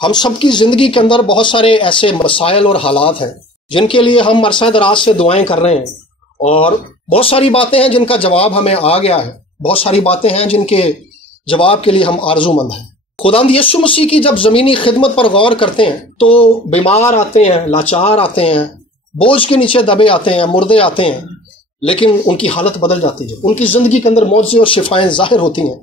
ہم سب کی زندگی کے اندر بہت سارے ایسے مسائل اور حالات ہیں جن کے لیے ہم عرصہ دراز سے دعائیں کر رہے ہیں، اور بہت ساری باتیں ہیں جن کا جواب ہمیں آ گیا ہے، بہت ساری باتیں ہیں جن کے جواب کے لیے ہم آرزو مند ہیں۔ خداوند یسوع مسیح کی جب زمینی خدمت پر غور کرتے ہیں تو بیمار آتے ہیں، لاچار آتے ہیں، بوجھ کے نیچے دبے آتے ہیں، مردے آتے ہیں، لیکن ان کی حالت بدل جاتی ہے، ان کی زندگی کے اندر معجزے اور شفائیں ظاہر ہوتی ہیں۔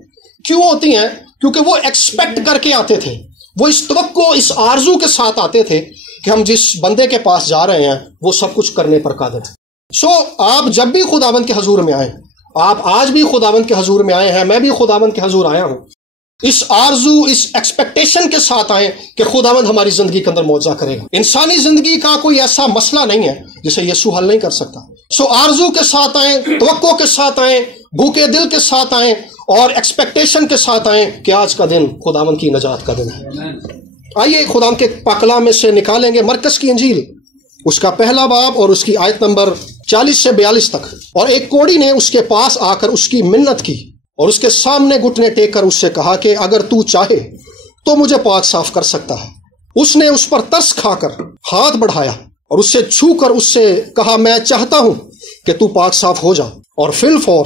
کیوں ہوتی ہیں؟ کیونکہ وہ ایکسپیکٹ کر کے آتے تھے، وہ اس توقع، اس آرزو کے ساتھ آتے تھے کہ ہم جس بندے کے پاس جا رہے ہیں وہ سب کچھ کرنے پر قادر ہے۔ آپ جب بھی خداوند کے حضور میں آئیں، آپ آج بھی خداوند کے حضور میں آئے ہیں، میں بھی خداوند کے حضور آیا ہوں، اس آرزو، اس ایکسپیکٹیشن کے ساتھ آئیں کہ خداوند ہماری زندگی کے اندر معجزہ کرے گا۔ انسانی زندگی کا کوئی ایسا مسئلہ نہیں ہے جسے یسوع حل نہیں کر سکتا۔ آرزو کے ساتھ آئیں، توقع کے ساتھ آئیں، بھوکے دل کے ساتھ آئیں، اور ایکسپیکٹیشن کے ساتھ آئیں کہ آج کا دن خداوند کی نجات کا دن ہے۔ آئیے خداوند کے پاک کلام میں سے نکالیں گے مرکز کی انجیل، اس کا پہلا باب اور اس کی آیت نمبر 40 سے 42 تک۔ اور ایک کوڑی نے اس کے پاس آ کر اس کی منت کی اور اس کے سامنے گھٹنے ٹیک کر اس سے کہا کہ اگر تو چاہے تو مجھے پاک صاف کر سکتا ہے۔ اس نے اس پر ترس کھا کر ہاتھ بڑھایا اور اس سے چھو کر اس سے کہا، میں چاہتا ہوں کہ تو پاک صاف ہو جا، اور فی الفور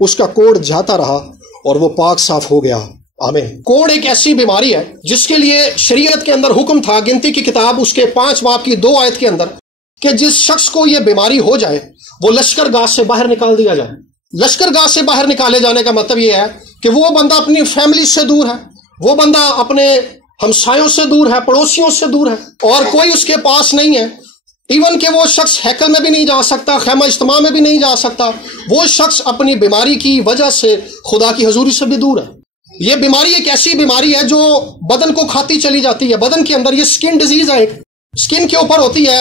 اس کا کوڑ جاتا رہا اور وہ پاک صاف ہو گیا۔ آمین۔ کوڑ ایک ایسی بیماری ہے جس کے لیے شریعت کے اندر حکم تھا، گنتی کی کتاب اس کے 5 باب کی 2 آیت کے اندر، کہ جس شخص کو یہ بیماری ہو جائے وہ لشکر گاہ سے باہر نکال دیا جائے۔ لشکر گاہ سے باہر نکالے جانے کا مطلب یہ ہے کہ وہ بندہ اپنی فیملی سے دور ہے، وہ بندہ اپنے ہمسایوں سے دور ہے، پڑوسیوں سے دور ہے، اور کوئی اس کے پاس نہیں ہے۔ ایون کہ وہ شخص ہیکل میں بھی نہیں جا سکتا، خیمہ اجتماع میں بھی نہیں جا سکتا، وہ شخص اپنی بیماری کی وجہ سے خدا کی حضوری سے بھی دور ہے۔ یہ بیماری ایک ایسی بیماری ہے جو بدن کو کھاتی چلی جاتی ہے۔ بدن کے اندر یہ سکن ڈیزیز ہے، ایک سکن کے اوپر ہوتی ہے،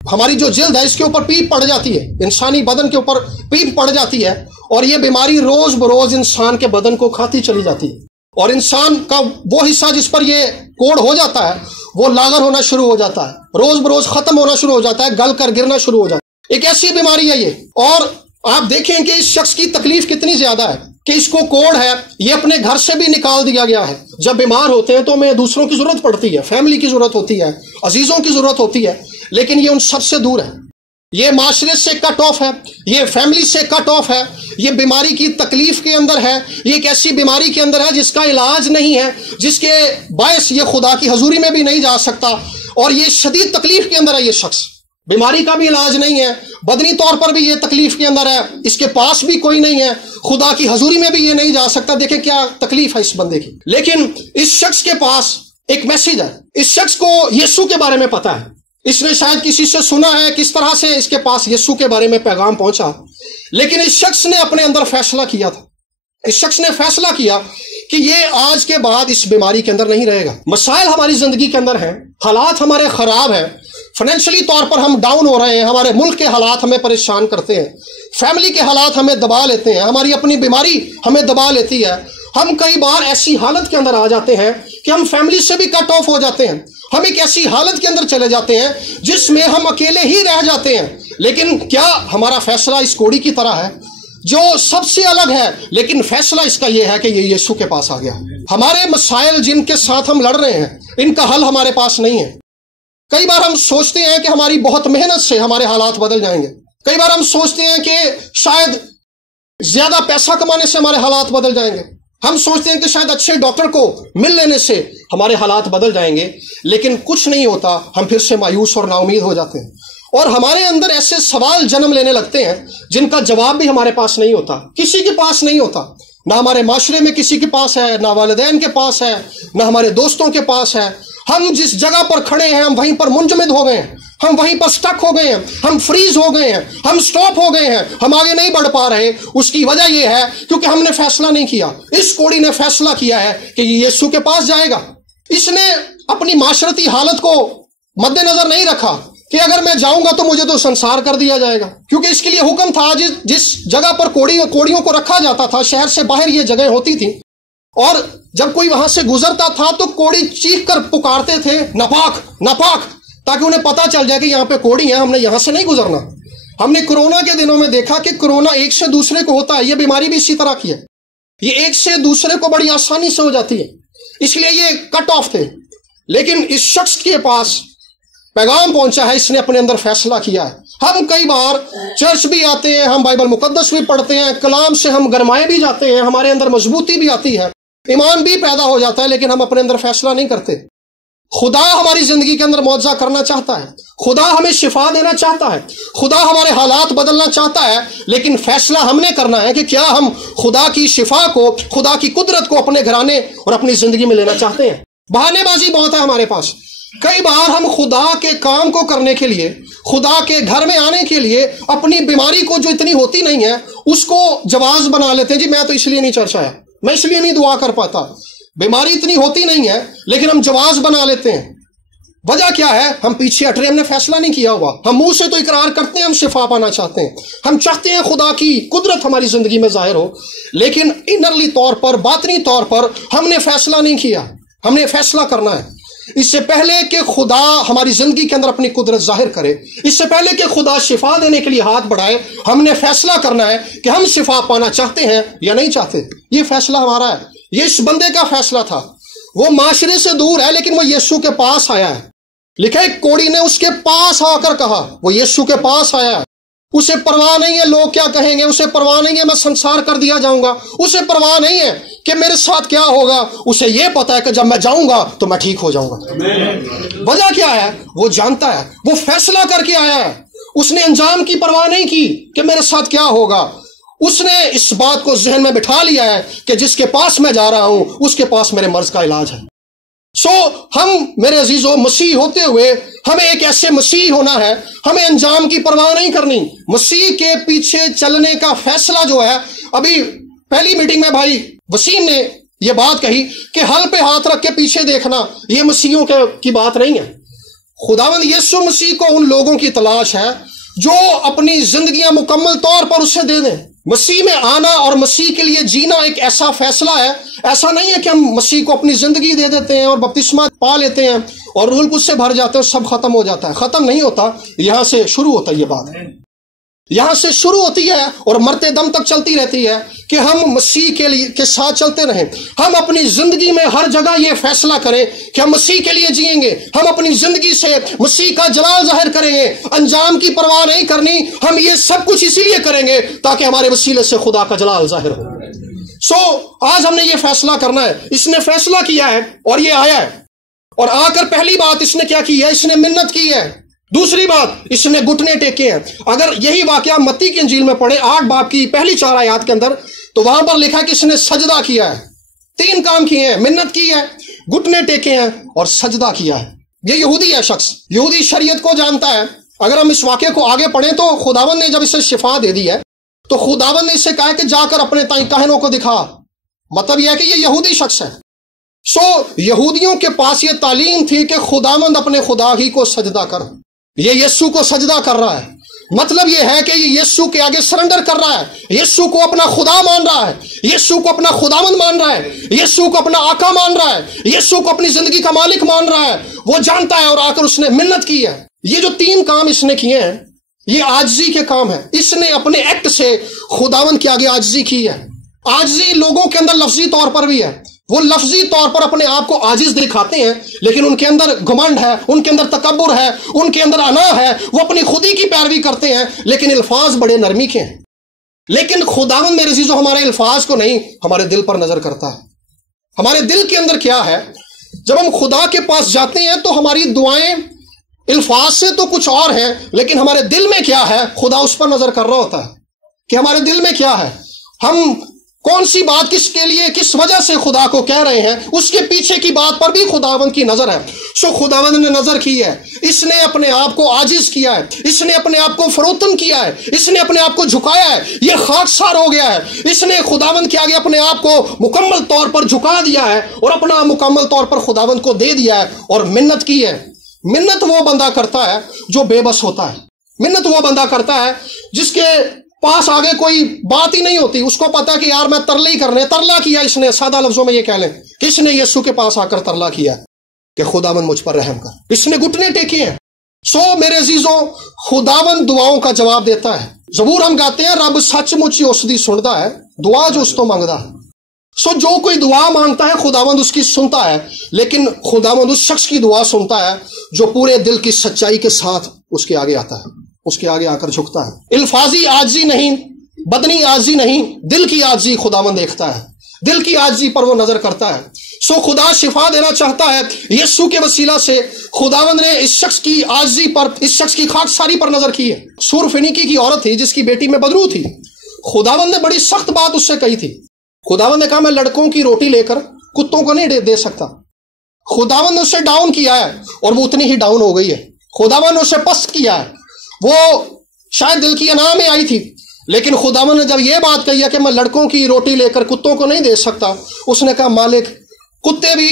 ہماری جو جلد ہے اس کے اوپر پیپ پڑ جاتی ہے، انسانی بدن کے اوپر پیپ پڑ جاتی ہے، اور یہ بیماری روز بروز انسان کے بدن کو کھاتی چلی جاتی ہے، اور انسان کا وہ حصہ جس پر یہ کوڑ ہو جاتا ہے وہ لاغر ہونا شروع ہو جاتا ہے، روز بروز ختم ہونا شروع ہو جاتا ہے، گل کر گرنا شروع ہو جاتا ہے۔ ایک ایسی بیماری ہے یہ، اور آپ دیکھیں کہ اس شخص کی تکلیف کتنی زیادہ ہے کہ اس کو کوڑ ہے، یہ اپنے گھر سے بھی نکال دیا گیا ہے۔ جب بیمار ہوتے ہیں تو ہمیں دوسروں کی ضرورت پڑتی ہے، فیملی کی ضرورت ہوتی ہے، عزیزوں کی ضرورت ہوتی ہے، لیکن یہ ان سب سے دور ہے، یہ معاشرے سے کٹ آف ہے، یہ فیملی سے کٹ آف ہے، یہ بیماری کی تکلیف کے اندر ہے، یہ ایک ایسی بیماری کے اندر ہے جس کا علاج نہیں ہے، جس کے باعث یہ خدا کی حضوری میں بھی نہیں جا سکتا، اور یہ شدید تکلیف کے اندر ہے۔ یہ شخص بیماری کا بھی علاج نہیں ہے، بدنی طور پر بھی یہ تکلیف کے اندر ہے، اس کے پاس بھی کوئی نہیں ہے، خدا کی حضوری میں بھی یہ نہیں جا سکتا۔ دیکھیں کیا تکلیف ہے اس بندے کی، لیکن اس شخص کے پاس ایک میسج ہے، اس شخص کو یسوع کے بارے میں پتا ہے، اس نے شاید کسی سے سنا ہے کس طرح سے اس کے پاس یسوع کے بارے میں پیغام پہنچا، لیکن اس شخص نے اپنے اندر فیصلہ کیا تھا، اس شخص نے فیصلہ کیا کہ یہ آج کے بعد اس بیماری کے اندر نہیں رہے گا۔ مسائل ہماری زندگی کے اندر ہیں، حالات ہمارے خراب ہیں، فائنینشلی طور پر ہم ڈاؤن ہو رہے ہیں، ہمارے ملک کے حالات ہمیں پریشان کرتے ہیں، فیملی کے حالات ہمیں دبا لیتے ہیں، ہماری اپنی بیماری ہمیں دبا لیتی ہے۔ ہم کئی بار ایسی حالت کے اندر آ جاتے ہیں کہ ہم فیملی سے بھی کٹ آف ہو جاتے ہیں، ہم ایک ایسی حالت کے اندر چلے جاتے ہیں جس میں ہم اکیلے ہی رہ جاتے ہیں۔ لیکن کیا ہمارا فیصلہ اس کوڑی کی طرح ہے جو سب سے الگ ہے، لیکن فیصلہ اس کا یہ ہے کہ یہ یسوع کے پاس آ گیا۔ ہمارے مسائل جن کے ساتھ ہم لڑ رہے ہیں ان کا حل ہمارے پاس نہیں ہے۔ کئی بار ہم سوچتے ہیں کہ ہماری بہت محنت سے ہمارے حالات بدل جائیں گے، کئی بار ہم سوچتے ہیں کہ شاید زیادہ پیسہ کمانے سے ہمارے حالات بدل جائیں گے، ہم سوچتے ہیں کہ شاید اچھے ڈاکٹر کو مل لینے سے ہمارے حالات بدل جائیں گے، لیکن کچھ نہیں ہوتا، ہم پھر سے مایوس اور نا امید ہو جاتے ہیں، اور ہمارے اندر ایسے سوال جنم لینے لگتے ہیں جن کا جواب بھی ہمارے پاس نہیں ہوتا، کسی کے پاس نہیں ہوتا، نہ ہمارے معاشرے میں کسی کے پاس ہے، نہ والدین کے پاس ہے، نہ ہمارے دوستوں کے پاس ہے۔ ہم جس جگہ پر کھڑے ہیں ہم وہیں پر منجمد ہو گئے ہیں، ہم وہیں پر سٹک ہو گئے ہیں، ہم فریز ہو گئے ہیں، ہم سٹاپ ہو گئے ہیں، ہم آگے نہیں بڑھ پا رہے۔ اس کی وجہ یہ ہے کیونکہ ہم نے فیصلہ نہیں کیا۔ اس کوڑی نے فیصلہ کیا ہے کہ یہ یسوع کے پاس جائے گا۔ اس نے اپنی معاشرتی حالت کو مد نظر نہیں رکھا کہ اگر میں جاؤں گا تو مجھے تو سنسار کر دیا جائے گا، کیونکہ اس کے لیے حکم تھا جس جگہ پر کوڑیوں کو رکھا جاتا تھا، شہر سے باہر یہ جگہ ہوتی تھی، اور جب کوئی وہاں سے گزرتا تھا تو کوڑی چیخ کر پکارتے تھے، ناپاک ناپاک، تاکہ انہیں پتا چل جائے کہ یہاں پہ کوڑی ہیں، ہم نے یہاں سے نہیں گزرنا۔ ہم نے کورونا کے دنوں میں دیکھا کہ کورونا ایک سے دوسرے کو ہوتا ہے، یہ بیماری بھی اسی طرح کی ہے، یہ ایک سے دوسرے کو بڑی آسانی سے ہو جاتی ہے، اس لیے یہ کٹ آف تھے۔ لیکن اس شخص کے پاس پیغام پہنچا ہے، اس نے اپنے اندر فیصلہ کیا ہے۔ ہم کئی بار چرچ بھی آتے ہیں، ہم بائبل مقدس بھی پڑھتے ہیں، کلام سے ہم گرمائے بھی جاتے ہیں، ہمارے اندر مضبوطی بھی آتی ہے، ایمان بھی پیدا ہو جاتا ہے، لیکن ہم اپنے اندر فیصلہ نہیں کرتے۔ خدا ہماری زندگی کے اندر معجزہ کرنا چاہتا ہے، خدا ہمیں شفا دینا چاہتا ہے، خدا ہمارے حالات بدلنا چاہتا ہے، لیکن فیصلہ ہم نے کرنا ہے کہ کیا ہم خدا کی شفا کو، خدا کی قدرت کو اپنے گھرانے اور اپنی زندگی میں لینا چاہتے ہیں۔ بہانے بازی بہت ہے ہمارے پاس۔ کئی بار ہم خدا کے کام کو کرنے کے لیے، خدا کے گھر میں آنے کے لیے اپنی بیماری کو جو اتنی ہوتی نہیں ہے اس کو جواز بنا لیتے ہیں، جی میں تو اس لیے نہیں چرچ آیا، میں اس لیے نہیں دعا کر پاتا۔ بیماری اتنی ہوتی نہیں ہے لیکن ہم جواز بنا لیتے ہیں۔ وجہ کیا ہے؟ ہم پیچھے ہٹ رہے ہیں، ہم نے فیصلہ نہیں کیا ہوا۔ ہم منہ سے تو اقرار کرتے ہیں ہم شفا پانا چاہتے ہیں، ہم چاہتے ہیں خدا کی قدرت ہماری زندگی میں ظاہر ہو، لیکن انرلی طور پر، باطنی طور پر ہم نے فیصلہ نہیں کیا۔ ہم نے فیصلہ کرنا ہے اس سے پہلے کہ خدا ہماری زندگی کے اندر اپنی قدرت ظاہر کرے، اس سے پہلے کہ خدا شفا دینے کے لیے ہاتھ بڑھائے، ہم نے فیصلہ کرنا ہے کہ ہم شفا پانا چاہتے ہیں یا نہیں چاہتے۔ یہ فیصلہ ہمارا ہے۔ یہ اس بندے کا فیصلہ تھا، وہ معاشرے سے دور ہے لیکن وہ یسوع کے پاس آیا ہے۔ لکھا ہے کوڑی نے اس کے پاس آ کر کہا، وہ یسوع کے پاس آیا ہے۔ اسے پرواہ نہیں ہے لوگ کیا کہیں گے، اسے پرواہ نہیں ہے میں سنسار کر دیا جاؤں گا، اسے پرواہ نہیں ہے کہ میرے ساتھ کیا ہوگا، اسے یہ پتا ہے کہ جب میں جاؤں گا تو میں ٹھیک ہو جاؤں گا۔ وجہ کیا ہے؟ وہ جانتا ہے، وہ فیصلہ کر کے آیا ہے۔ اس نے انجام کی پرواہ نہیں کی کہ میرے ساتھ کیا ہوگا، اس نے اس بات کو ذہن میں بٹھا لیا ہے کہ جس کے پاس میں جا رہا ہوں اس کے پاس میرے مرض کا علاج ہے۔ ہم میرے عزیزو مسیح ہوتے ہوئے ہمیں ایک ایسے مسیح ہونا ہے، ہمیں انجام کی پرواہ نہیں کرنی۔ مسیح کے پیچھے چلنے کا فیصلہ جو ہے، ابھی پہلی میٹنگ میں بھائی وسیم نے یہ بات کہی کہ حل پہ ہاتھ رکھ کے پیچھے دیکھنا، یہ مسیحوں کی بات نہیں ہے۔ خداوند یسوع مسیح کو ان لوگوں کی تلاش ہے جو اپنی زندگیاں مکمل طور پر اسے دے دیں۔ مسیح میں آنا اور مسیح کے لیے جینا ایک ایسا فیصلہ ہے، ایسا نہیں ہے کہ ہم مسیح کو اپنی زندگی دے دیتے ہیں اور بپتسمہ پا لیتے ہیں اور روح القدس سے بھر جاتے ہیں اور سب ختم ہو جاتا ہے۔ ختم نہیں ہوتا، یہاں سے شروع ہوتا ہے، یہ بات یہاں سے شروع ہوتی ہے اور مرتے دم تک چلتی رہتی ہے کہ ہم مسیح کے ساتھ چلتے رہیں۔ ہم اپنی زندگی میں ہر جگہ یہ فیصلہ کریں کہ ہم مسیح کے لیے جئیں گے، ہم اپنی زندگی سے مسیح کا جلال ظاہر کریں گے، انجام کی پرواہ نہیں کرنی۔ ہم یہ سب کچھ اسی لیے کریں گے تاکہ ہمارے وسیلے سے خدا کا جلال ظاہر ہو۔ آج ہم نے یہ فیصلہ کرنا ہے۔ اس نے فیصلہ کیا ہے اور یہ آیا ہے، اور آ کر پہلی بات اس نے کیا کی ہے؟ اس نے منت کی ہے۔ دوسری بات، اس نے گھٹنے ٹیکے ہیں۔ اگر یہی واقعہ متی کی انجیل میں پڑھیں 8 باب کی پہلی 4 آیات کے اندر، تو وہاں پر لکھا ہے کہ اس نے سجدہ کیا ہے۔ 3 کام کیے ہیں، منت کی ہے، گھٹنے ٹیکے ہیں اور سجدہ کیا ہے۔ یہ یہودی ہے شخص، یہودی شریعت کو جانتا ہے۔ اگر ہم اس واقعے کو آگے پڑھیں تو خداوند نے جب اسے شفا دے دی ہے تو خداوند نے اسے کہا کہ جا کر اپنے تائیں کاہنوں کو دکھا۔ مطلب یہ ہے کہ یہ یہودی شخص ہے۔ یہودیوں کے پاس یہ تعلیم تھی کہ خداوند اپنے خدا ہی کو سجدہ کر۔ یہ یسوع کو سجدہ کر رہا ہے، مطلب یہ ہے کہ یہ یسوع کے آگے سرنڈر کر رہا ہے، یسوع کو اپنا خدا مان رہا ہے، یسوع کو اپنا خداوند مان رہا ہے، یسوع کو اپنا آقا مان رہا ہے، یسوع کو اپنی زندگی کا مالک مان رہا ہے۔ وہ جانتا ہے اور آ کر اس نے منت کی ہے۔ یہ جو 3 کام اس نے کیے ہیں یہ عاجزی کے کام ہیں۔ اس نے اپنے ایکٹ سے خداوند کے آگے عاجزی کی ہے۔ عاجزی لوگوں کے اندر لفظی طور پر بھی ہے، وہ لفظی طور پر اپنے آپ کو عاجز دکھاتے ہیں لیکن ان کے اندر گھمنڈ ہے، ان کے اندر تکبر ہے، ان کے اندر انا ہے، وہ اپنی خودی کی پیروی کرتے ہیں لیکن الفاظ بڑے نرمی کے ہیں۔ لیکن خداوند میرے عزیزو ہمارے الفاظ کو نہیں، ہمارے دل پر نظر کرتا ہے۔ ہمارے دل کے اندر کیا ہے؟ جب ہم خدا کے پاس جاتے ہیں تو ہماری دعائیں الفاظ سے تو کچھ اور ہیں لیکن ہمارے دل میں کیا ہے خدا اس پر نظر کر رہا ہوتا ہے کہ ہمارے دل میں کیا ہے، ہم کون سی بات کس کے لیے کس وجہ سے خدا کو کہہ رہے ہیں، اس کے پیچھے کی بات پر بھی خداوند کی نظر ہے۔ خداوند نے نظر کی ہے، اس نے اپنے آپ کو عاجز کیا ہے، اس نے اپنے آپ کو فروتن کیا ہے، اس نے اپنے آپ کو جھکایا ہے، یہ خاکسار ہو گیا ہے، اس نے خداوند کے آگے اپنے آپ کو مکمل طور پر جھکا دیا ہے اور اپنا مکمل طور پر خداوند کو دے دیا ہے اور منت کی ہے۔ منت وہ بندہ کرتا ہے جو بے بس ہوتا ہے، منت وہ بندہ کرتا ہے جس کے پاس آگے کوئی بات ہی نہیں ہوتی، اس کو پتا کہ یار میں ترلے ہی کرنے، ترلا کیا اس نے، سادہ لفظوں میں یہ کہہ لیں کہ اس نے یسوع کے پاس آ کر ترلا کیا کہ خداوند مجھ پر رحم کر، اس نے گھٹنے ٹیکے ہیں۔ میرے عزیزوں خداوند دعاؤں کا جواب دیتا ہے۔ زبور ہم گاتے ہیں رب سچ مچ اس دی سندا ہے، دعا جو اس تو منگدا ہے۔ جو کوئی دعا مانگتا ہے خداوند اس کی سنتا ہے، لیکن خداوند اس شخص کی دعا سنتا ہے جو پورے دل کی سچائی کے ساتھ اس کے آگے آتا ہے، اس کے آگے آ کر جھکتا ہے۔ الفاظی عاجزی نہیں، بدنی عاجزی نہیں، دل کی عاجزی خداوند دیکھتا ہے، دل کی عاجزی پر وہ نظر کرتا ہے۔ خدا شفا دینا چاہتا ہے، یسوع کے وسیلہ سے خداوند نے اس شخص کی عاجزی پر، اس شخص کی خاکساری پر نظر کی ہے۔ سور فنیکی کی عورت تھی جس کی بیٹی میں بدرو تھی، خداوند نے بڑی سخت بات اس سے کہی تھی۔ خداوند نے کہا میں لڑکوں کی روٹی لے کر کتوں کو نہیں دے سکتا۔ خداوند نے اسے ڈاؤن کیا ہے اور وہ اتنی ہی ڈاؤن ہو گئی ہے۔ خداوند نے اسے پست کیا ہے، وہ شاید دل کی انا میں آئی تھی، لیکن خداوند نے جب یہ بات کہی ہے کہ میں لڑکوں کی روٹی لے کر کتوں کو نہیں دے سکتا، اس نے کہا مالک کتے بھی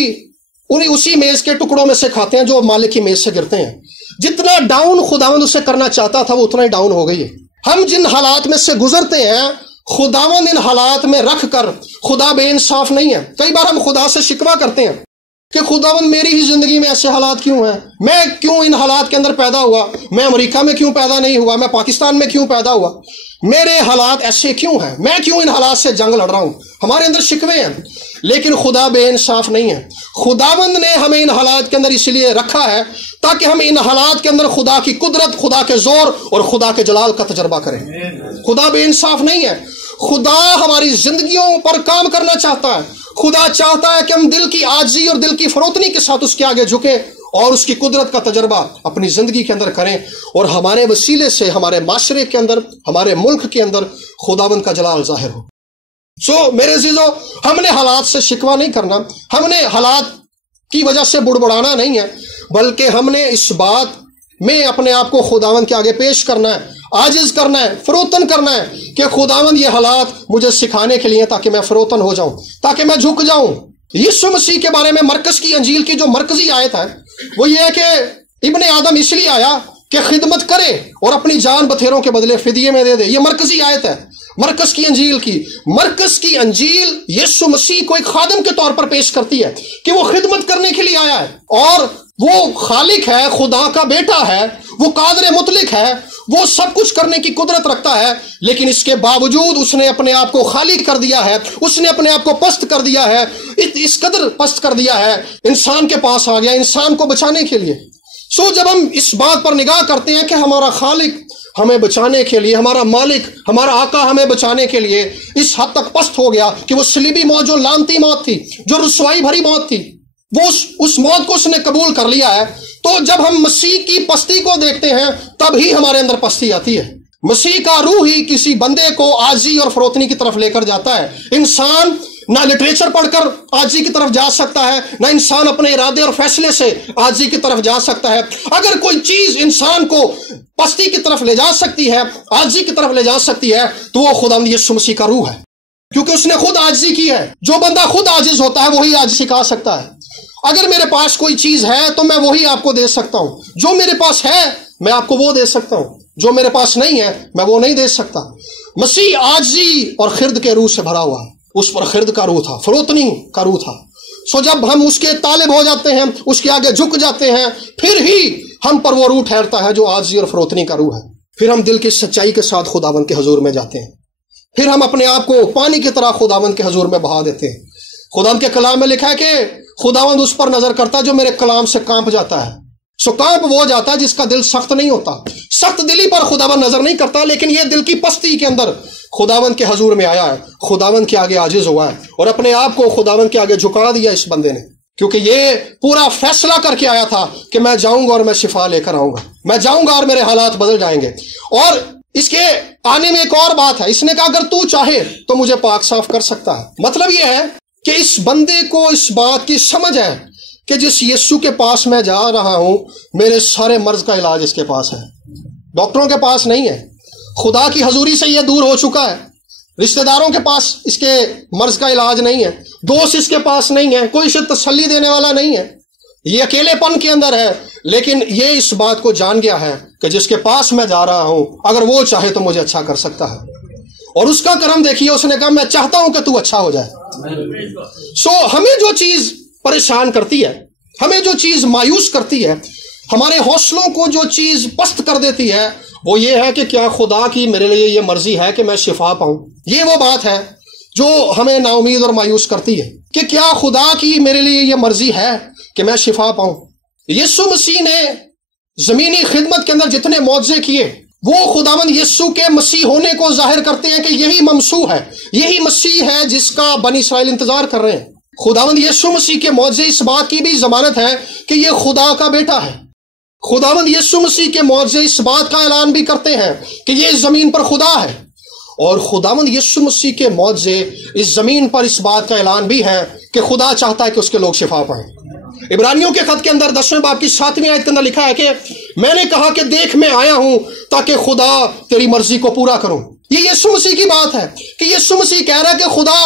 انہیں اسی میز کے ٹکڑوں میں سے کھاتے ہیں جو مالک کی میز سے گرتے ہیں۔ جتنا ڈاؤن خداوند اسے کرنا چاہتا تھا وہ اتنا ہی ڈاؤن ہو گئی ہے۔ ہم جن حالات میں سے گزرتے ہیں خداوند ان حالات میں رکھ کر خدا بے انصاف نہیں ہے۔ کئی بار ہم خدا سے شکوہ کرتے ہیں کہ خداوند میری ہی زندگی میں ایسے حالات کیوں ہیں، میں کیوں ان حالات کے اندر پیدا ہوا، میں امریکہ میں کیوں پیدا نہیں ہوا، میں پاکستان میں کیوں پیدا ہوا، میرے حالات ایسے کیوں ہیں، میں کیوں ان حالات سے جنگ لڑ رہا ہوں۔ ہمارے اندر شکوے ہیں، لیکن خدا بے انصاف نہیں ہے۔ خداوند نے ہمیں ان حالات کے اندر اس لیے رکھا ہے تاکہ ہم ان حالات کے اندر خدا کی قدرت، خدا کے زور اور خدا کے جلال کا تجربہ کریں۔ خدا بے انصاف نہیں ہے، خدا ہماری زندگیوں پر کام کرنا چاہتا ہے۔ خدا چاہتا ہے کہ ہم دل کی عاجزی اور دل کی فروتنی کے ساتھ اس کے آگے جھکیں اور اس کی قدرت کا تجربہ اپنی زندگی کے اندر کریں، اور ہمارے وسیلے سے ہمارے معاشرے کے اندر، ہمارے ملک کے اندر خداوند کا جلال ظاہر ہو۔ میرے عزیزو، ہم نے حالات سے شکوہ نہیں کرنا، ہم نے حالات کی وجہ سے بڑبڑانا نہیں ہے، بلکہ ہم نے اس بات میں اپنے آپ کو خداوند کے آگے پیش کرنا ہے، عاجز کرنا ہے، فروتن کرنا ہے کہ خداوند یہ حالات مجھے سکھانے کے لیے تاکہ میں فروتن ہو جاؤں، تاکہ میں جھک جاؤں۔ یسوع مسیح کے بارے میں مرکز کی انجیل کی جو مرکزی آیت ہے وہ یہ ہے کہ ابن آدم اس لیے آیا کہ خدمت کرے اور اپنی جان بتھیروں کے بدلے فدیے میں دے دے۔ یہ مرکزی آیت ہے مرکز کی انجیل کی۔ مرکز کی انجیل یسوع مسیح کو ایک خادم کے طور پر پیش کرتی ہے کہ وہ خدمت کرنے کے لیے آیا ہے، اور وہ خالق ہے، خدا کا بیٹا ہے، وہ قادر مطلق ہے، وہ سب کچھ کرنے کی قدرت رکھتا ہے، لیکن اس کے باوجود اس نے اپنے آپ کو خالی کر دیا ہے، اس نے اپنے آپ کو پست کر دیا ہے، اس قدر پست کر دیا ہے، انسان کے پاس آ گیا انسان کو بچانے کے لیے۔ جب ہم اس بات پر نگاہ کرتے ہیں کہ ہمارا خالق ہمیں بچانے کے لیے، ہمارا مالک، ہمارا آقا ہمیں بچانے کے لیے اس حد تک پست ہو گیا کہ وہ صلیبی موت، جو لعنتی موت تھی، جو رسوائی بھری موت تھی، وہ اس موت کو اس نے قبول کر لیا ہے، تو جب ہم مسیح کی پستی کو دیکھتے ہیں تب ہی ہمارے اندر پستی آتی ہے۔ مسیح کا روح ہی کسی بندے کو عاجزی اور فروتنی کی طرف لے کر جاتا ہے۔ انسان نہ لٹریچر پڑھ کر عاجزی کی طرف جا سکتا ہے، نہ انسان اپنے ارادے اور فیصلے سے عاجزی کی طرف جا سکتا ہے۔ اگر کوئی چیز انسان کو پستی کی طرف لے جا سکتی ہے، عاجزی کی طرف لے جا سکتی ہے، تو وہ خداوند یسوع مسیح کا روح ہے، کیونکہ اس نے خود عاجزی کی ہے۔ جو بندہ خود عاجز ہوتا ہے وہی عاجزی سکھا سکتا ہے۔ اگر میرے پاس کوئی چیز ہے تو میں وہی آپ کو دے سکتا ہوں، جو میرے پاس ہے میں آپ کو وہ دے سکتا ہوں، جو میرے پاس نہیں ہے میں وہ نہیں دے سکتا۔ مسیح عاجزی اور خرد کے روح سے بھرا ہوا ہے، اس پر خرد کا روح تھا، فروتنی کا روح تھا۔ جب ہم اس کے طالب ہو جاتے ہیں، اس کے آگے جھک جاتے ہیں، پھر ہی ہم پر وہ روح ٹھہرتا ہے جو عاجزی اور فروتنی کا روح ہے۔ پھر ہم دل کی سچائی کے ساتھ خداوند کے حضور میں جاتے ہیں، پھر ہم اپنے آپ کو پانی کی طرح خداوند کے حضور میں بہا دیتے ہیں۔ خداوند کے کلام میں لکھا ہے کہ خداوند اس پر نظر کرتا ہے جو میرے کلام سے کانپ جاتا ہے۔ کانپ وہ جاتا ہے جس کا دل سخت نہیں ہوتا۔ سخت دلی پر خداوند نظر نہیں کرتا، لیکن یہ دل کی پستی کے اندر خداوند کے حضور میں آیا ہے، خداوند کے آگے عاجز ہوا ہے اور اپنے آپ کو خداوند کے آگے جھکا دیا اس بندے نے، کیونکہ یہ پورا فیصلہ کر کے آیا تھا کہ میں جاؤں گا اور میں شفا لے کر آؤں گا، میں جاؤں گا اور میرے حالات بدل جائیں گے۔ اور اس کے آنے میں ایک اور بات ہے، اس نے کہا اگر تو چاہے تو مجھے پاک صاف کر سکتا ہے۔ مطلب یہ ہے کہ اس بندے کو اس بات کی سمجھ ہے کہ جس یسوع کے پاس میں جا رہا ہوں میرے سارے مرض کا علاج اس کے پاس ہے، ڈاکٹروں کے پاس نہیں ہے۔ خدا کی حضوری سے یہ دور ہو چکا ہے، رشتہ داروں کے پاس اس کے مرض کا علاج نہیں ہے، دوست اس کے پاس نہیں ہے، کوئی اسے تسلی دینے والا نہیں ہے، یہ اکیلے پن کے اندر ہے، لیکن یہ اس بات کو جان گیا ہے کہ جس کے پاس میں جا رہا ہوں اگر وہ چاہے تو مجھے اچھا کر سکتا ہے۔ اور اس کا کرم دیکھیے، اس نے کہا میں چاہتا ہوں کہ تو اچھا ہو جائے۔ ہمیں جو چیز پریشان کرتی ہے، ہمیں جو چیز مایوس کرتی ہے، ہمارے حوصلوں کو جو چیز پست کر دیتی ہے، وہ یہ ہے کہ کیا خدا کی میرے لیے یہ مرضی ہے کہ میں شفا پاؤں۔ یہ وہ بات ہے جو ہمیں نا امید اور مایوس کرتی ہے کہ کیا خدا کی میرے لیے یہ مرضی ہے کہ میں شفا پاؤں۔ یسوع مسیح نے زمینی خدمت کے اندر جتنے معجزے کیے وہ خداوند یسوع کے مسیح ہونے کو ظاہر کرتے ہیں کہ یہی ممسوح ہے، یہی مسیح ہے جس کا بنی اسرائیل انتظار کر رہے ہیں۔ خداوند یسوع مسیح کے معجزے اس بات کی بھی ضمانت ہے کہ یہ خدا کا بیٹا ہے۔ خداوند یسوع مسیح کے معجزے اس بات کا اعلان بھی کرتے ہیں کہ یہ اس زمین پر خدا ہے، اور خداوند یسوع مسیح کے معجزے اس زمین پر اس بات کا اعلان بھی ہے کہ خدا چاہتا ہے کہ اس کے لوگ شفا پائیں۔ عبرانیوں کے خط کے اندر 10ویں باب کی 7ویں آیت کے اندر لکھا ہے کہ میں نے کہا کہ دیکھ میں آیا ہوں تاکہ خدا تیری مرضی کو پورا کروں۔ یہ یسوع مسیح کی بات ہے کہ یسوع مسیح کہہ رہا ہے کہ خدا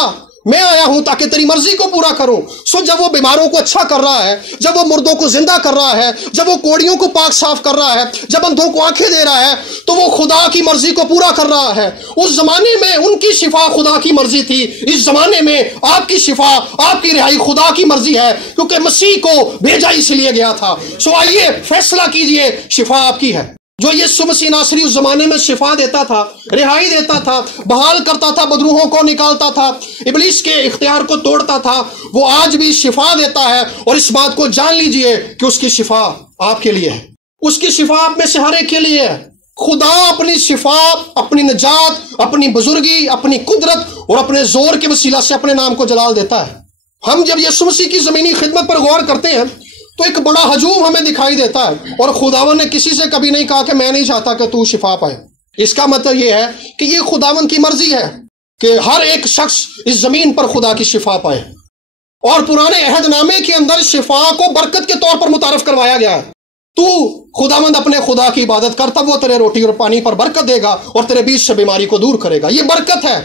میں آیا ہوں تاکہ تیری مرضی کو پورا کروں۔ جب وہ بیماروں کو اچھا کر رہا ہے، جب وہ مردوں کو زندہ کر رہا ہے، جب وہ کوڑیوں کو پاک صاف کر رہا ہے، جب اندھوں کو آنکھیں دے رہا ہے، تو وہ خدا کی مرضی کو پورا کر رہا ہے۔ اس زمانے میں ان کی شفا خدا کی مرضی تھی، اس زمانے میں آپ کی شفا، آپ کی رہائی خدا کی مرضی ہے، کیونکہ مسیح کو بھیجا اس لیے گیا تھا۔ آئیے فیصلہ کیجئے، شفا آپ کی ہے۔ جو یسوع مسیح ناصری اس زمانے میں شفا دیتا تھا، رہائی دیتا تھا، بحال کرتا تھا، بدروحوں کو نکالتا تھا، ابلیس کے اختیار کو توڑتا تھا، وہ آج بھی شفا دیتا ہے۔ اور اس بات کو جان لیجئے کہ اس کی شفا آپ کے لیے ہے، اس کی شفا آپ میں سے ہر ایک کے لیے ہے۔ خدا اپنی شفا، اپنی نجات، اپنی بزرگی، اپنی قدرت اور اپنے زور کے وسیلہ سے اپنے نام کو جلال دیتا ہے۔ ہم جب یسوع مسیح کی زمینی خدمت پر غور کرتے ہیں تو ایک بڑا ہجوم ہمیں دکھائی دیتا ہے، اور خداوند نے کسی سے کبھی نہیں کہا کہ میں نہیں چاہتا کہ تو شفا پائے۔ اس کا مطلب یہ ہے کہ یہ خداوند کی مرضی ہے کہ ہر ایک شخص اس زمین پر خدا کی شفا پائے۔ اور پرانے عہد نامے کے اندر شفا کو برکت کے طور پر متعارف کروایا گیا ہے۔ تو خداوند اپنے خدا کی عبادت کر، تب وہ تیرے روٹی اور پانی پر برکت دے گا اور تیرے بیچ سے بیماری کو دور کرے گا، یہ برکت ہے۔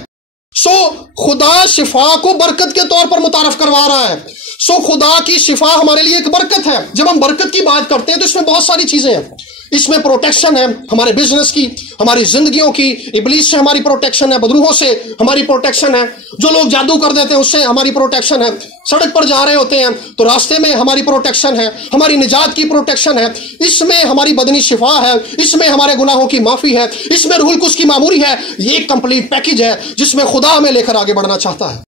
خدا شفا کو برکت کے طور پر متعارف کروا رہا ہے۔ خدا کی شفا ہمارے لیے ایک برکت ہے۔ جب ہم برکت کی بات کرتے ہیں تو اس میں بہت ساری چیزیں ہیں۔ اس میں پروٹیکشن ہے ہمارے بزنس کی، ہماری زندگیوں کی، ابلیس سے ہماری پروٹیکشن ہے، بدروحوں سے ہماری پروٹیکشن ہے، جو لوگ جادو کر دیتے ہیں اس سے ہماری پروٹیکشن ہے، سڑک پر جا رہے ہوتے ہیں تو راستے میں ہماری پروٹیکشن ہے، ہماری نجات کی پروٹیکشن ہے، اس میں ہماری بدنی شفا ہے، اس میں ہمارے گناہوں کی معافی ہے، اس میں روح القدس کی معموری ہے۔ یہ ایک کمپلیٹ پیکج ہے جس میں خدا ہمیں لے کر آگے بڑھنا چاہتا ہے۔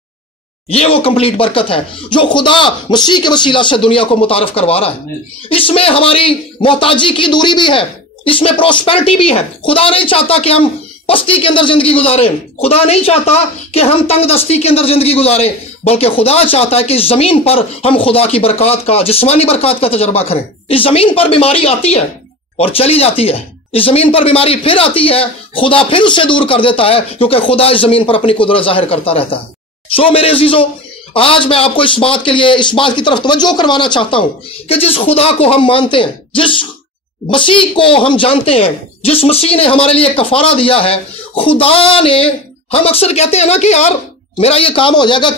یہ وہ کمپلیٹ برکت ہے جو خدا مسیح کے وسیلہ سے دنیا کو متعارف کروا رہا ہے۔ اس میں ہماری محتاجی کی دوری بھی ہے، اس میں پروسپیرٹی بھی ہے۔ خدا نہیں چاہتا کہ ہم پستی کے اندر زندگی گزاریں، خدا نہیں چاہتا کہ ہم تنگ دستی کے اندر زندگی گزاریں، بلکہ خدا چاہتا ہے کہ اس زمین پر ہم خدا کی برکات کا، جسمانی برکات کا تجربہ کریں۔ اس زمین پر بیماری آتی ہے اور چلی جاتی ہے، اس زمین پر بیماری پھر آتی ہے، خدا پھر اسے دور کر دیتا ہے، کیونکہ خدا اس زمین پر اپنی قدرت ظاہر کرتا رہتا ہے۔ میرے عزیزو، آج میں آپ کو اس بات کے لیے، اس بات کی طرف توجہ کروانا چاہتا ہوں کہ جس خدا کو ہم مانتے ہیں، جس مسیح کو ہم جانتے ہیں، جس مسیح نے ہمارے لیے کفارہ دیا ہے، خدا نے، ہم اکثر کہتے ہیں نا کہ یار میرا یہ کام ہو جائے گا،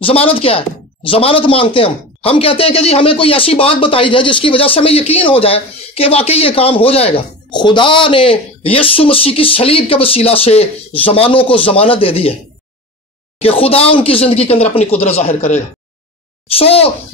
ضمانت کیا ہے؟ ضمانت مانگتے ہیں ہم کہتے ہیں کہ جی ہمیں کوئی ایسی بات بتائی جائے جس کی وجہ سے ہمیں یقین ہو جائے کہ واقعی یہ کام ہو جائے گا۔ خدا نے یسوع مسیح کی صلیب کے وسیلہ سے زمانوں کو ضمانت دے دی ہے کہ خدا ان کی زندگی کے اندر اپنی قدرت ظاہر کرے گا۔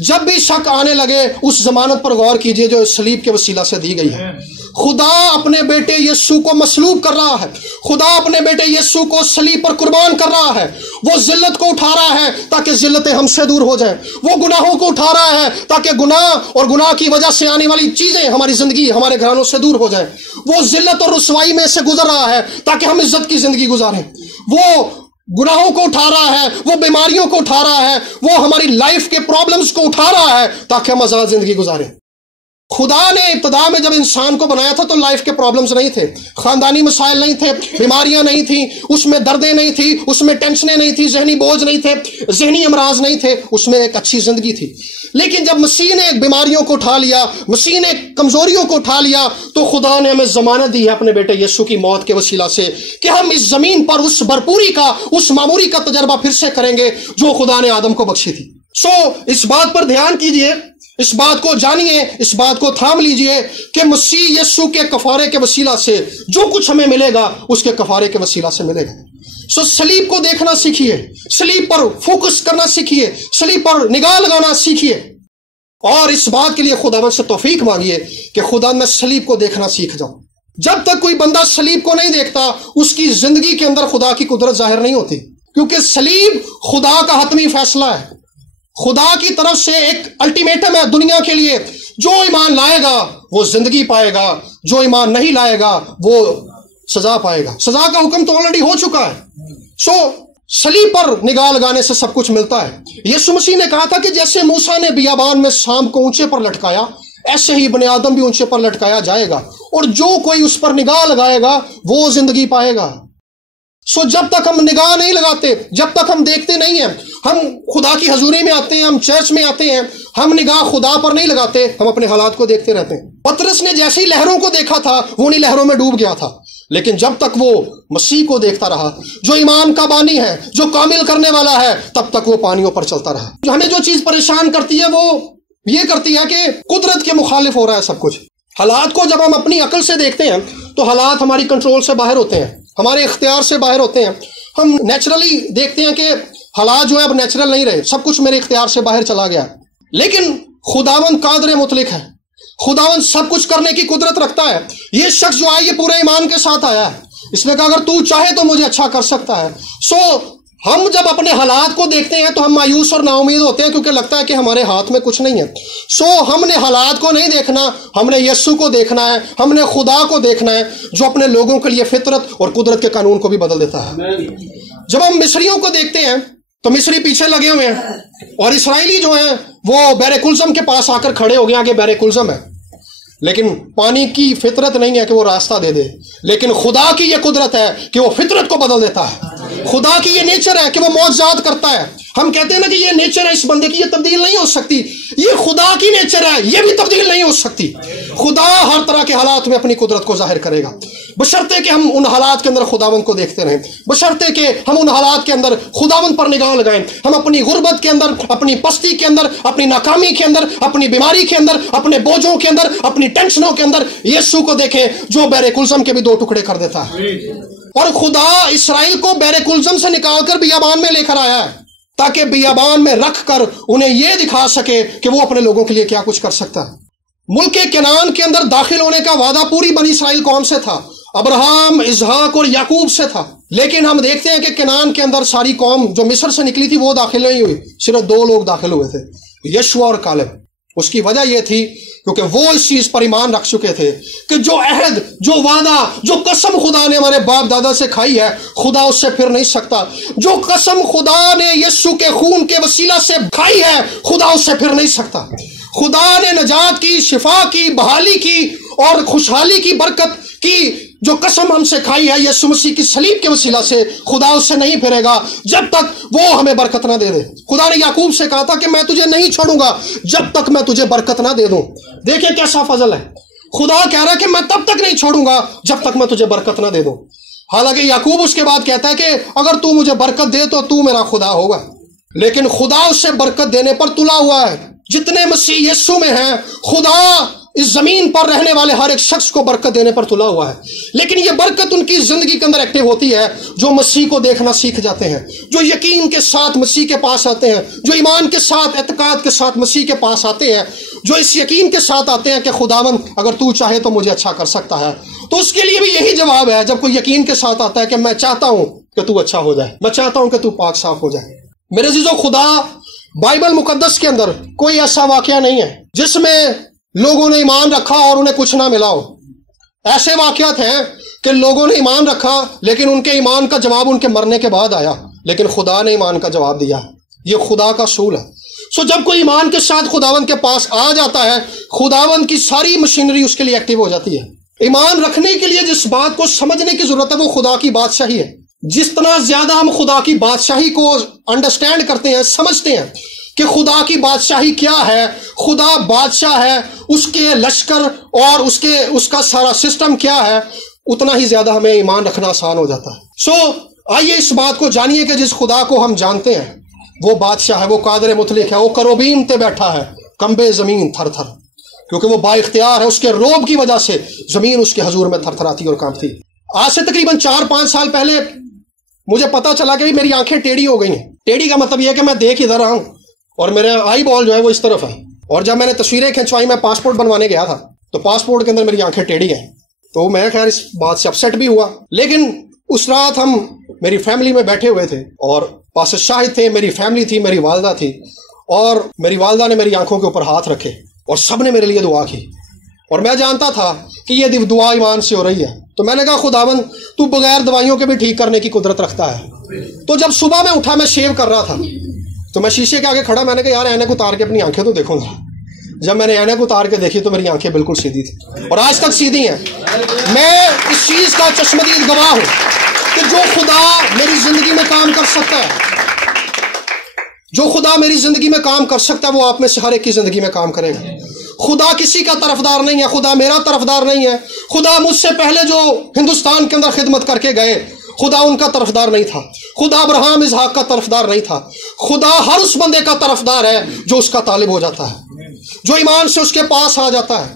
جب بھی شک آنے لگے اس ضمانت پر غور کیجئے جو صلیب کے وسیلہ سے دی گئی ہے۔ خدا اپنے بیٹے یسوع کو مصلوب کر رہا ہے، خدا اپنے بیٹے یسوع کو صلیب پر قربان کر رہا ہے۔ وہ ذلت کو اٹھا رہا ہے تاکہ ذلتیں ہم سے دور ہو جائیں، وہ گناہوں کو اٹھا رہا ہے تاکہ گناہ اور گناہ کی وجہ سے آنے والی چیزیں ہماری زندگی، ہمارے گھرانوں سے دور ہو جائیں۔ وہ ذلت اور رسوائی میں سے گزر رہا ہے تاکہ ہم عزت کی زندگی گزاریں۔ وہ گناہوں کو اٹھا رہا ہے، وہ بیماریوں کو اٹھا رہا ہے، وہ ہماری لائف کے پرابلمز کو اٹھا رہا ہے تاکہ ہم آزاد زندگی گزاریں۔ خدا نے ابتدا میں جب انسان کو بنایا تھا تو لائف کے پرابلمز نہیں تھے، خاندانی مسائل نہیں تھے، بیماریاں نہیں تھیں، اس میں دردیں نہیں تھی، اس میں ٹینشنیں نہیں تھی، ذہنی بوجھ نہیں تھے، ذہنی امراض نہیں تھے، اس میں ایک اچھی زندگی تھی۔ لیکن جب مسیح نے بیماریوں کو اٹھا لیا، مسیح نے کمزوریوں کو اٹھا لیا، تو خدا نے ہمیں ضمانت دی ہے اپنے بیٹے یسوع کی موت کے وسیلہ سے کہ ہم اس زمین پر اس بھرپوری کا، اس معموری کا تجربہ پھر سے کریں گے جو خدا نے آدم کو بخشی تھی۔ اس بات پر دھیان کیجئے، اس بات کو جانیے، اس بات کو تھام لیجئے کہ مسیح یسوع کے کفارے کے وسیلہ سے جو کچھ ہمیں ملے گا اس کے کفارے کے وسیلہ سے ملے گا۔ صلیب کو دیکھنا سیکھیے، صلیب پر فوکس کرنا سیکھیے، صلیب پر نگاہ لگانا سیکھیے، اور اس بات کے لیے خداوند سے توفیق مانگیے کہ خدا میں صلیب کو دیکھنا سیکھ جاؤں۔ جب تک کوئی بندہ صلیب کو نہیں دیکھتا اس کی زندگی کے اندر خدا کی قدرت ظاہر نہیں ہوتی، کیونکہ صلیب خدا کا حتمی فیصلہ ہے، خدا کی طرف سے ایک الٹیمیٹم ہے دنیا کے لیے، جو ایمان لائے گا وہ زندگی پائے گا، جو ایمان نہیں لائے گا وہ سزا پائے گا۔ سزا کا حکم تو آلریڈی ہو چکا ہے۔ صلیب پر نگاہ لگانے سے سب کچھ ملتا ہے۔ یسوع مسیح نے کہا تھا کہ جیسے موسیٰ نے بیابان میں سانپ کو اونچے پر لٹکایا، ایسے ہی بنی آدم بھی اونچے پر لٹکایا جائے گا، اور جو کوئی اس پر نگاہ لگائے گا وہ زندگی پائے گا۔ جب تک ہم نگاہ نہیں لگاتے، جب تک ہم دیکھتے نہیں ہیں، ہم خدا کی حضوری میں آتے ہیں، ہم چرچ میں آتے ہیں، ہم نگاہ خدا پر نہیں لگاتے، ہم اپنے حالات کو دیکھتے رہتے ہیں۔ پطرس نے جیسے ہی لہروں کو دیکھا تھا وہ انہی لہروں میں ڈوب گیا تھا، لیکن جب تک وہ مسیح کو دیکھتا رہا جو ایمان کا بانی ہے، جو کامل کرنے والا ہے، تب تک وہ پانیوں پر چلتا رہا۔ ہمیں جو چیز پریشان کرتی ہے وہ یہ کرتی ہے کہ قدرت کے مخالف ہو رہا ہے سب کچھ۔ حالات کو جب ہم اپنی عقل سے دیکھتے ہیں تو حالات ہماری کنٹرول سے باہر ہوتے ہیں، ہمارے اختیار سے باہر ہوتے ہیں۔ ہم نیچرلی دیکھتے ہیں کہ حالات جو ہے اب نیچرل نہیں رہے، سب کچھ میرے اختیار سے باہر چلا گیا، لیکن خداوند قادر مطلق ہے، خداوند سب کچھ کرنے کی قدرت رکھتا ہے۔ یہ شخص جو آیا یہ پورے ایمان کے ساتھ آیا ہے، اس نے کہا اگر تو چاہے تو مجھے اچھا کر سکتا ہے۔ ہم جب اپنے حالات کو دیکھتے ہیں تو ہم مایوس اور نا امید ہوتے ہیں، کیونکہ لگتا ہے کہ ہمارے ہاتھ میں کچھ نہیں ہے۔ ہم نے حالات کو نہیں دیکھنا، ہم نے یسوع کو دیکھنا ہے، ہم نے خدا کو دیکھنا ہے جو اپنے لوگوں کے لیے فطرت اور قدرت کے قانون کو بھی بدل دیتا ہے۔ جب ہم مصریوں کو دیکھتے ہیں تو مصری پیچھے لگے ہوئے ہیں، اور اسرائیلی جو ہیں وہ بحر کلزم کے پاس آ کر کھڑے ہو گئے کہ بحر کلزم ہے، لیکن پانی کی فطرت نہیں ہے کہ وہ راستہ دے دے، لیکن خدا کی یہ قدرت ہے کہ وہ فطرت کو بدل دیتا ہے۔ خدا کی یہ نیچر ہے کہ وہ معجزات کرتا ہے۔ ہم کہتے ہیں نا کہ یہ نیچر ہے اس بندے کی، یہ تبدیل نہیں ہو سکتی، یہ خدا کی نیچر ہے، یہ بھی تبدیل نہیں ہو سکتی۔ خدا ہر طرح کے حالات میں اپنی قدرت کو ظاہر کرے گا، بشرطے کہ ہم ان حالات کے اندر خداوند کو دیکھتے رہیں، بشرطے کہ ہم ان حالات کے اندر خداوند پر نگاہ لگائیں۔ ہم اپنی غربت کے اندر، اپنی پستی کے اندر، اپنی ناکامی کے اندر، اپنی بیماری کے اندر، اپنے بوجھوں کے اندر، اپنی ٹینشنوں کے اندر یسوع کو دیکھیں جو بحر کلزم کے بھی 2 ٹکڑے کر دیتا ہے۔ اور خدا اسرائیل کو بحر کلزم سے نکال کر بیابان میں لے کر آیا ہے تاکہ بیابان میں رکھ کر انہیں یہ دکھا سکے کہ وہ اپنے لوگوں کے لیے کیا کچھ کر سکتا ہے۔ ملک کنعان کے اندر داخل ہونے کا وعدہ پوری بنی اسرائیل قوم سے تھا، ابراہیم، اسحاق اور یعقوب سے تھا، لیکن ہم دیکھتے ہیں کہ کنعان کے اندر ساری قوم جو مصر سے نکلی تھی وہ داخل نہیں ہوئی، صرف 2 لوگ داخل ہوئے تھے، یشوع اور کالب۔ اس کی وجہ یہ تھی کیونکہ وہ اس چیز پر ایمان رکھ چکے تھے کہ جو عہد، جو وعدہ، جو قسم خدا نے ہمارے باپ دادا سے کھائی ہے خدا اس سے پھر نہیں سکتا۔ جو قسم خدا نے یسوع کے خون کے وسیلہ سے کھائی ہے خدا اس سے پھر نہیں سکتا۔ خدا نے نجات کی، شفا کی، بحالی کی اور خوشحالی کی، برکت کی جو قسم ہم سے کھائی ہے یسوع مسیح کی صلیب کے وسیلہ سے، خدا اس سے نہیں پھرے گا جب تک وہ ہمیں برکت نہ دے دے۔ خدا نے یعقوب سے کہا تھا کہ میں تجھے نہیں چھوڑوں گا جب تک میں تجھے برکت نہ دے دوں۔ دیکھیں کیسا فضل ہے، خدا کہہ رہا ہے کہ میں تب تک نہیں چھوڑوں گا جب تک میں تجھے برکت نہ دے دوں۔ حالانکہ یعقوب اس کے بعد کہتا ہے کہ اگر تو مجھے برکت دے تو تو میرا خدا ہوگا، لیکن خدا اس سے برکت دینے پر تلا ہوا ہے۔ جتنے مسیح یسوع میں ہیں خدا اس زمین پر رہنے والے ہر ایک شخص کو برکت دینے پر تلا ہوا ہے، لیکن یہ برکت ان کی زندگی کے اندر ایکٹیو ہوتی ہے جو مسیح کو دیکھنا سیکھ جاتے ہیں، جو یقین کے ساتھ مسیح کے پاس آتے ہیں، جو ایمان کے ساتھ، اعتقاد کے ساتھ مسیح کے پاس آتے ہیں، جو اس یقین کے ساتھ آتے ہیں کہ خداوند اگر تو چاہے تو مجھے اچھا کر سکتا ہے۔ تو اس کے لیے بھی یہی جواب ہے جب کوئی یقین کے ساتھ آتا ہے کہ میں چاہتا ہوں کہ تو اچھا ہو جائے، میں چاہتا ہوں کہ تو پاک صاف ہو جائے۔ میرے عزیزو، خدا بائبل مقدس کے اندر کوئی ایسا واقعہ نہیں ہے جس میں لوگوں نے ایمان رکھا اور انہیں کچھ نہ ملا ہو۔ ایسے واقعات ہیں کہ لوگوں نے ایمان رکھا لیکن ان کے ایمان کا جواب ان کے مرنے کے بعد آیا، لیکن خدا نے ایمان کا جواب دیا ہے۔ یہ خدا کا اصول ہے۔ جب کوئی ایمان کے ساتھ خداوند کے پاس آ جاتا ہے خداوند کی ساری مشینری اس کے لیے ایکٹیو ہو جاتی ہے۔ ایمان رکھنے کے لیے جس بات کو سمجھنے کی ضرورت ہے وہ خدا کی بادشاہی ہے۔ جتنا زیادہ ہم خدا کی بادشاہی کو انڈرسٹینڈ کرتے ہیں، سمجھتے ہیں کہ خدا کی بادشاہی کیا ہے، خدا بادشاہ ہے، اس کے لشکر اور اس کا سارا سسٹم کیا ہے، اتنا ہی زیادہ ہمیں ایمان رکھنا آسان ہو جاتا ہے۔ آئیے اس بات کو جانیے کہ جس خدا کو ہم جانتے ہیں وہ بادشاہ ہے، وہ قادر مطلق ہے، وہ کروبیم تے بیٹھا ہے، کمبے زمین تھر تھر، کیونکہ وہ با اختیار ہے۔ اس کے روب کی وجہ سے زمین اس کے حضور میں تھر تھراتی اور کانپتی۔ آج سے تقریباً 4-5 سال پہلے مجھے پتا چلا کہ میری آنکھیں ٹیڑھی ہو گئی ہیں۔ ٹیڑھی کا مطلب یہ ہے کہ میں دیکھ ادھر رہا ہوں اور میرا آئی بال جو ہے وہ اس طرف ہے، اور جب میں نے تصویریں کھنچوائی، میں پاسپورٹ بنوانے گیا تھا تو پاسپورٹ کے اندر میری آنکھیں ٹیڑھی ہیں، تو میں خیر اس بات سے اپسیٹ بھی ہوا۔ لیکن اس رات ہم میری فیملی میں بیٹھے ہوئے تھے اور پاسٹر شاہد تھے، میری فیملی تھی، میری والدہ تھی، اور میری والدہ نے میری آنکھوں کے اوپر ہاتھ رکھے اور سب نے میرے لیے دعا کی، اور میں جانتا تھا کہ یہ دعا ایمان سے ہو رہی ہے۔ تو میں نے کہا خداوند تو بغیر دوائیوں کے بھی ٹھیک کرنے کی قدرت رکھتا ہے۔ تو جب صبح میں اٹھا، میں شیو کر رہا تھا، تو میں شیشے کے آگے کھڑا، میں نے کہا یار اینک اتار کے اپنی آنکھیں تو دیکھوں گا۔ جب میں نے اینک اتار کے دیکھی تو میری آنکھیں بالکل سیدھی تھی، اور آج تک سیدھی ہیں۔ میں اس چیز کا چشمدید گواہ ہوں کہ جو خدا میری زندگی میں کام کر سکتا ہے، جو خدا میری زندگی میں کام کر سکتا ہے، وہ آپ میں سے ہر ایک کی زندگی میں کام کرے گا۔ خدا کسی کا طرفدار نہیں ہے، خدا میرا طرفدار نہیں ہے۔ خدا مجھ سے پہلے جو ہندوستان کے اندر خدمت کر کے گئے، خدا ان کا طرفدار نہیں تھا۔ خدا ابراہیم اسحاق کا طرفدار نہیں تھا۔ خدا ہر اس بندے کا طرفدار ہے جو اس کا طالب ہو جاتا ہے، جو ایمان سے اس کے پاس آ جاتا ہے۔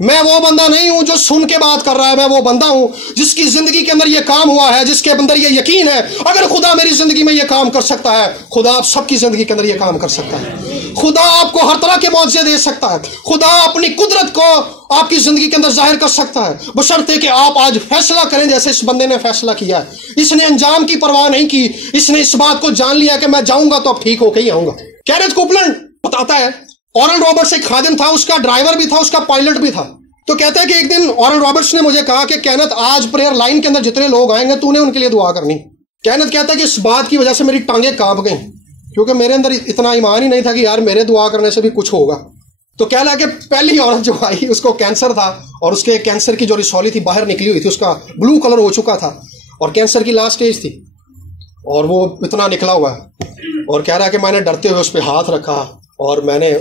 میں وہ بندہ نہیں ہوں جو سن کے بات کر رہا ہے، میں وہ بندہ ہوں جس کی زندگی کے اندر یہ کام ہوا ہے، جس کے اندر یہ یقین ہے اگر خدا میری زندگی میں یہ کام کر سکتا ہے، خدا آپ سب کی زندگی کے اندر یہ کام کر سکتا ہے۔ خدا آپ کو ہر طرح کے معجزے دے سکتا ہے، خدا اپنی قدرت کو آپ کی زندگی کے اندر ظاہر کر سکتا ہے، بشرطے کہ آپ آج فیصلہ کریں جیسے اس بندے نے فیصلہ کیا ہے۔ اس نے انجام کی پرواہ نہیں کی، اس نے اس بات کو جان لیا کہ میں جاؤں گا تو اب ٹھیک ہو کے ہی آؤں گا۔ کینتھ کوپلینڈ بتاتا ہے اورل رابرٹس ایک خادم تھا، اس کا ڈرائیور بھی تھا، اس کا پائلٹ بھی تھا۔ تو کہتا ہے کہ ایک دن اورل رابرٹس نے مجھے کہا کہ کینتھ آج پریئر لائن کے اندر جتنے لوگ آئیں گے تو نے ان کے لیے دعا کرنی۔ کینتھ کہتا ہے کہ اس بات کی وجہ سے میری ٹانگیں کانپ گئیں، کیونکہ میرے اندر اتنا ایمان ہی نہیں تھا کہ یار میرے دعا کرنے سے بھی کچھ ہوگا۔ تو کہہ لیا کہ پہلی عورت جو آئی اس کو کینسر تھا، اور اس کے کینسر کی جو رسولی تھی باہر نکلی ہوئی تھی، اس کا بلو کلر ہو چکا تھا، اور کینسر کی لاسٹ سٹیج تھی، اور وہ اتنا نکلا ہوا ہے۔ اور کہہ رہا ہے کہ میں نے ڈرتے ہوئے اس پہ ہاتھ رکھا اور میں نے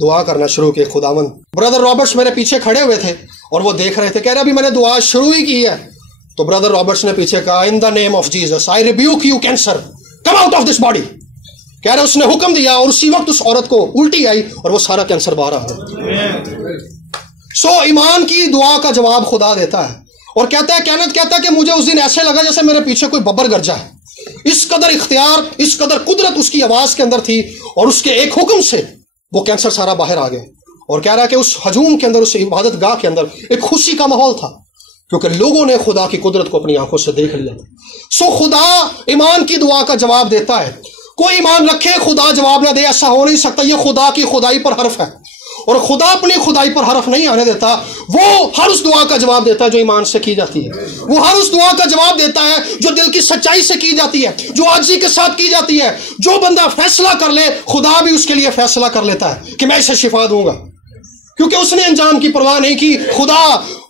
دعا کرنا شروع کی۔ خداوند، بردر رابرٹس میرے پیچھے کھڑے ہوئے تھے اور وہ دیکھ رہے تھے، کہہ رہا ابھی میں نے دعا شروع ہی کی ہے۔ تو بردر رابرٹس نے پیچھے کہا in the name of Jesus I rebuke you cancer, come out of this body. کہہ رہے اس نے حکم دیا اور اسی وقت اس عورت کو الٹی آئی اور وہ سارا کینسر باہر آ گیا۔ ایمان کی دعا کا جواب خدا دیتا ہے، اور کہتا ہے کینتھ کہتا ہے کہ مجھے اس دن ایسے لگا جیسے میرے پیچھے کوئی ببر گرجا ہے۔ اس قدر اختیار، اس قدر قدرت اس کی آواز کے اندر تھی، اور اس کے ایک حکم سے وہ کینسر سارا باہر آ گیا۔ اور کہہ رہا ہے کہ اس ہجوم کے اندر، اس عبادت گاہ کے اندر ایک خوشی کا ماحول تھا، کیونکہ لوگوں نے خدا کی قدرت کو اپنی آنکھوں سے دیکھ لیا تھا۔ خدا ایمان کی دعا کا جواب دیتا ہے۔ کوئی ایمان رکھے خدا جواب نہ دے، ایسا ہو نہیں سکتا۔ یہ خدا کی خدائی پر حرف ہے، اور خدا اپنی خدائی پر حرف نہیں آنے دیتا۔ وہ ہر اس دعا کا جواب دیتا ہے جو ایمان سے کی جاتی ہے، وہ ہر اس دعا کا جواب دیتا ہے جو دل کی سچائی سے کی جاتی ہے، جو عاجزی کے ساتھ کی جاتی ہے۔ جو بندہ فیصلہ کر لے، خدا بھی اس کے لیے فیصلہ کر لیتا ہے کہ میں اسے شفا دوں گا، کیونکہ اس نے انجام کی پرواہ نہیں کی۔ خدا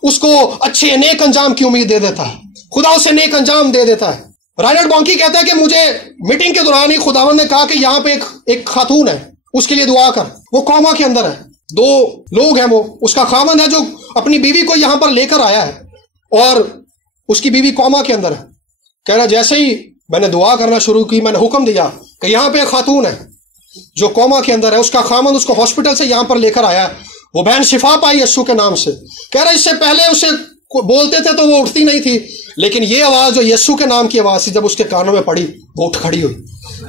اس کو اچھے نیک انجام کی امید دے دیتا ہے، خدا اسے نیک انجام دے دیتا ہے۔ رائنرڈ بانکی کہتا ہے کہ مجھے میٹنگ کے دوران ہی خداوند نے کہا کہ یہاں پہ ایک خاتون ہے، اس کے لیے دعا کر، وہ کوما کے اندر ہے، 2 لوگ ہیں، وہ اس کا خاوند ہے جو اپنی بیوی کو یہاں پر لے کر آیا ہے، اور اس کی بیوی کوما کے اندر ہے۔ کہہ رہا جیسے ہی میں نے دعا کرنا شروع کی، میں نے حکم دیا کہ یہاں پہ ایک خاتون ہے جو کوما کے اندر ہے، اس کا خاوند اس کو ہاسپٹل سے یہاں پر لے کر آیا ہے، وہ بہن شفا پائی یسوع کے نام سے۔ کہہ رہا اس سے پہلے اسے بولتے تھے تو وہ اٹھتی نہیں تھی، لیکن یہ آواز جو یسوع کے نام کی آواز تھی جب اس کے کانوں میں پڑی، وہ اٹھ کھڑی ہوئی،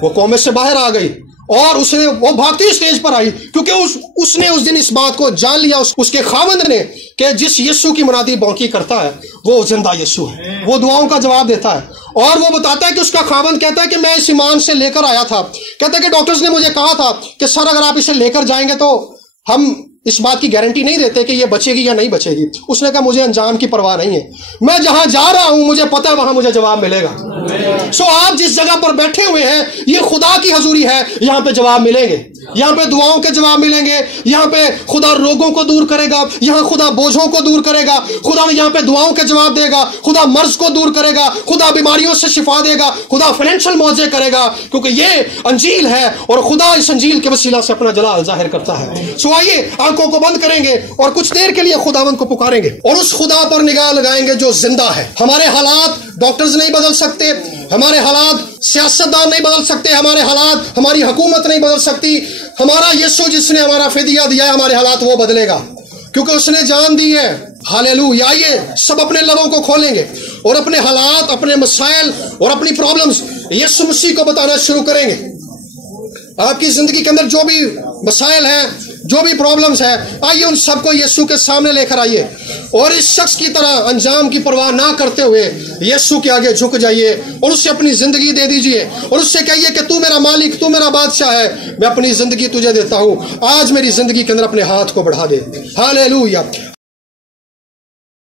وہ کومے سے باہر آ گئی، اور وہ بھاگتی اسٹیج پر آئی، کیونکہ اس نے اس دن اس بات کو جان لیا، اس کے خاوند نے، کہ جس یسوع کی منادی بانکی کرتا ہے وہ زندہ یسوع ہے، وہ دعاؤں کا جواب دیتا ہے۔ اور وہ بتاتا ہے کہ اس کا خاوند کہتا ہے کہ میں اس ایمان سے لے کر آیا تھا، کہتا ہے کہ ڈاکٹرز نے مجھے کہا تھا کہ سر اگر آپ اسے لے کر جائیں گے تو ہم اس بات کی گارنٹی نہیں دیتے کہ یہ بچے گی یا نہیں بچے گی۔ اس نے کہا مجھے انجام کی پرواہ نہیں ہے، میں جہاں جا رہا ہوں مجھے پتا ہے وہاں مجھے جواب ملے گا۔ آپ جس جگہ پر بیٹھے ہوئے ہیں یہ خدا کی حضوری ہے، یہاں پہ جواب ملیں گے، یہاں پہ دعاؤں کے جواب ملیں گے، یہاں پہ خدا روگوں کو دور کرے گا، یہاں خدا بوجھوں کو دور کرے گا، خدا یہاں پہ دعاؤں کے جواب دے گا، خدا مرض کو دور کرے گا، خدا بیماریوں سے شفا دے گا، خدا فائنینشل معجزے کرے گا، کیونکہ یہ انجیل ہے اور خدا اس انجیل کے وسیلہ سے اپنا جلال ظاہر کرتا ہے۔ آئیے آنکھوں کو بند کریں گے اور کچھ دیر کے لیے خداوند کو پکاریں گے اور اس خدا پر نگاہ لگائیں گے جو زندہ ہے۔ ہمارے حالات ڈاکٹرز نہیں بدل سکتے، ہمارے حالات سیاستدان نہیں بدل سکتے، ہمارے حالات ہماری حکومت نہیں بدل سکتی، ہمارا یسوع جس نے ہمارا فدیہ دیا ہے ہمارے حالات وہ بدلے گا، کیونکہ اس نے جان دی ہے۔ ہاللیلویا۔ آئیے سب اپنے لبوں کو کھولیں گے اور اپنے حالات، اپنے مسائل اور اپنی پرابلمز یسوع مسیح کو بتانا شروع کریں گے۔ آپ کی زندگی کے اندر جو بھی مسائل ہیں، جو بھی پرابلمز ہے، آئیے ان سب کو یسوع کے سامنے لے کر آئیے، اور اس شخص کی طرح انجام کی پرواہ نہ کرتے ہوئے یسوع کے آگے جھک جائیے اور اسے اپنی زندگی دے دیجئے، اور اس سے کہیے کہ تو میرا مالک، تو میرا بادشاہ ہے، میں اپنی زندگی تجھے دیتا ہوں، آج میری زندگی کے اندر اپنے ہاتھ کو بڑھا دے۔ ہاللیلویہ۔